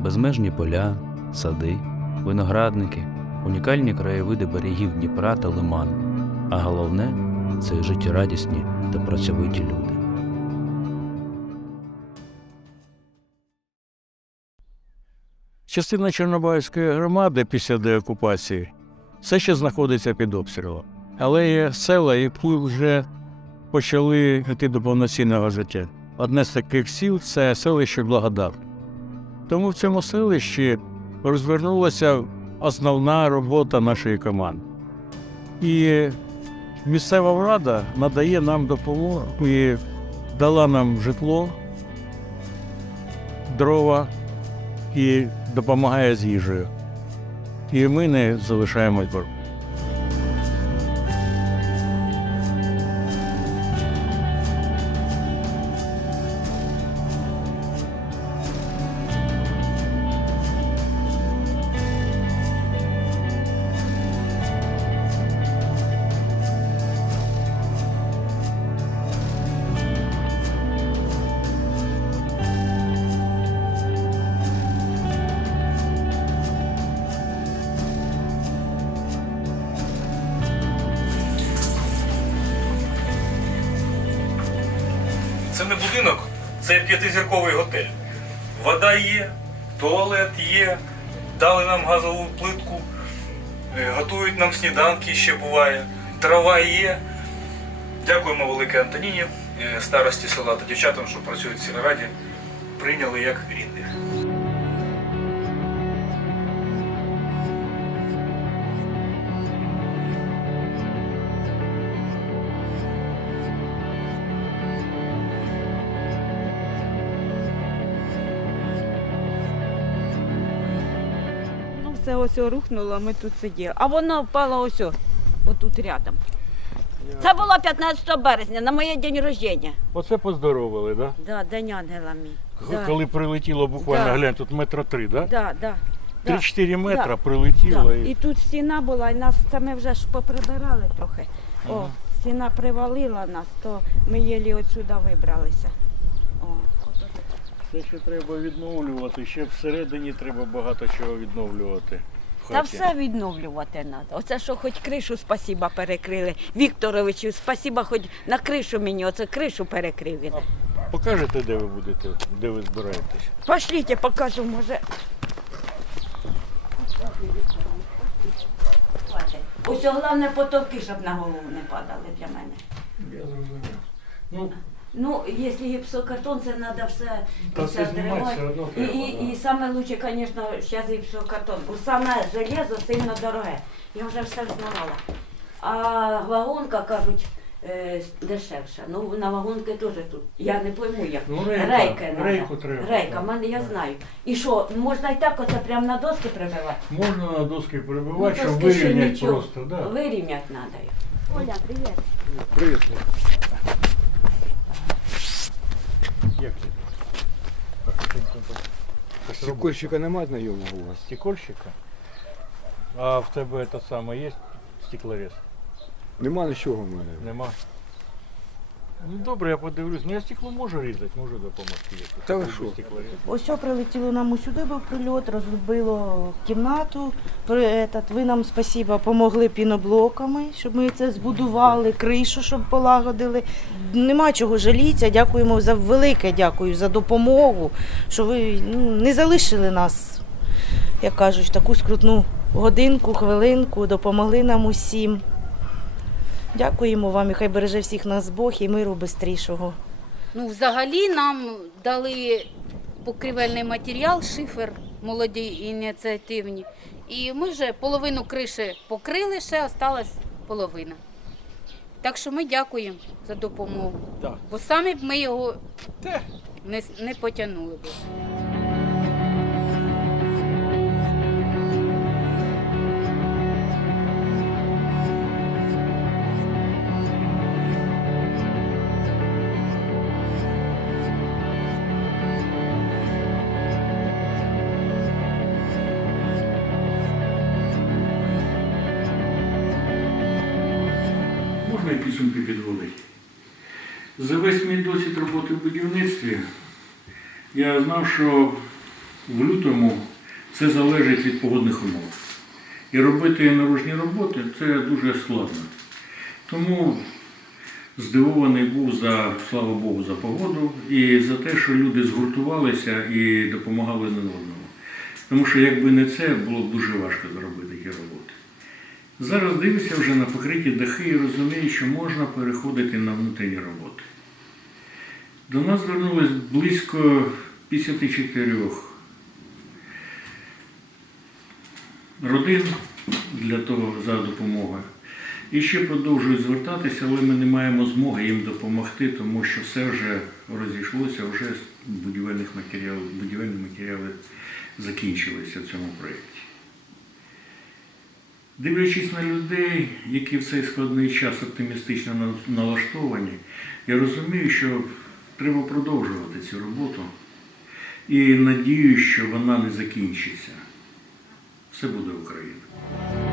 безмежні поля, сади, виноградники, унікальні краєвиди берегів Дніпра та Лиману. А головне це життєрадісні та працьовиті люди. Частина Чорнобаївської громади після деокупації все ще знаходиться під обстрілом. Але є села, які вже почали йти до повноцінного життя. Одне з таких сіл це селище Благодат. Тому в цьому селищі розвернулася основна робота нашої команди. І місцева влада надає нам допомогу і дала нам житло, дрова і допомагає з їжею. І ми не залишаємось борг. Це не будинок, це п'ятизірковий готель. Вода є, туалет є, дали нам газову плитку, е, готують нам сніданки ще буває, трава є. Дякуємо велике Антоніні, е, старості села та дівчатам, що працюють в сільраді, прийняли як рідних. Все ось рухнуло, ми тут сиділи. А вона впала ось, отут рядом. Це було 15 березня, на моє день рождення. Оце поздоровили, да? Да, День ангела мій. Да, Коли прилетіло буквально, Да. глянь, тут метра три, да? да, да, да, 3-4 метра Да. прилетіло. да. І... І тут стіна була, і нас це ми вже ж поприбирали трохи. О, стіна привалила нас, то ми єлі отсюди вибралися. Все ще треба відновлювати, ще всередині треба багато чого відновлювати. в Та хаті. все відновлювати треба. Оце що хоч кришу спасіба перекрили. Вікторовичу, спасіба, хоч на кришу мені, оце кришу перекрив він. Покажете, де ви будете, де ви збираєтесь? Пошліть, я покажу, може. Ось головне потолки, щоб на голову не падали для мене. Я зрозумів. Ну, Ну, якщо гіпсокартон, це треба все, Та все знімати все одно І, треба, і, да. і саме лучше, звісно, зараз гіпсокартон. Бо саме железо сильно дороге. Я вже все знавала. А вагонка, кажуть, е, дешевша. Ну, на вагонки теж тут. Я не пойму як. Ну, рейка. Надо. Рейку треба, Рейка, так. мене я знаю. І що, можна і так оце прямо на доски прибивати? можна на доски прибивати, Ну, щоб доски ще вирівняти нічого. просто, да. Вирівняти треба. Оля, привіт. Привіт. Як це? Стекольщика нема знайомого у вас? Стекольщика? А в тебе це саме є стеклорез? Нема нічого в мене. Нема. Ну добре, я подивлюсь. Ну я стекло можу різати, можу допомогти. якщо Та ви що? Ось що прилетіло нам усюди, був прильот, розбило кімнату. При, ви нам спасіба помогли піноблоками, щоб ми це збудували, кришу, щоб полагодили. Нема чого жалітися. Дякуємо за велике дякую за допомогу, що ви ну, не залишили нас, як кажуть, в таку скрутну годинку, хвилинку, допомогли нам усім. Дякуємо вам і хай береже всіх нас Бог і миру бистрішого. Ну, взагалі нам дали покрівельний матеріал, шифер молоді ініціативні. І ми вже половину криші покрили, ще осталась половина. Так що ми дякуємо за допомогу. Бо самі б ми його не, не потягнули б. Підсумки підводити. За весь мій досвід роботи в будівництві я знав, що в лютому це залежить від погодних умов. І робити наружні роботи це дуже складно. Тому здивований був за, слава Богу, за погоду і за те, що люди згуртувалися і допомагали один одному. Тому що якби не це, було б дуже важко зробити ті роботи. Зараз дивлюся вже на покриті дахи і розумію, що можна переходити на внутрішні роботи. До нас звернулось близько 54 родин для того за допомогою. І ще продовжують звертатися, але ми не маємо змоги їм допомогти, тому що все вже розійшлося, вже будівельних матеріалів, будівельні матеріали закінчилися в цьому проєкті. Дивлячись на людей, які в цей складний час оптимістично налаштовані, я розумію, що треба продовжувати цю роботу і надію, що вона не закінчиться. Все буде Україна.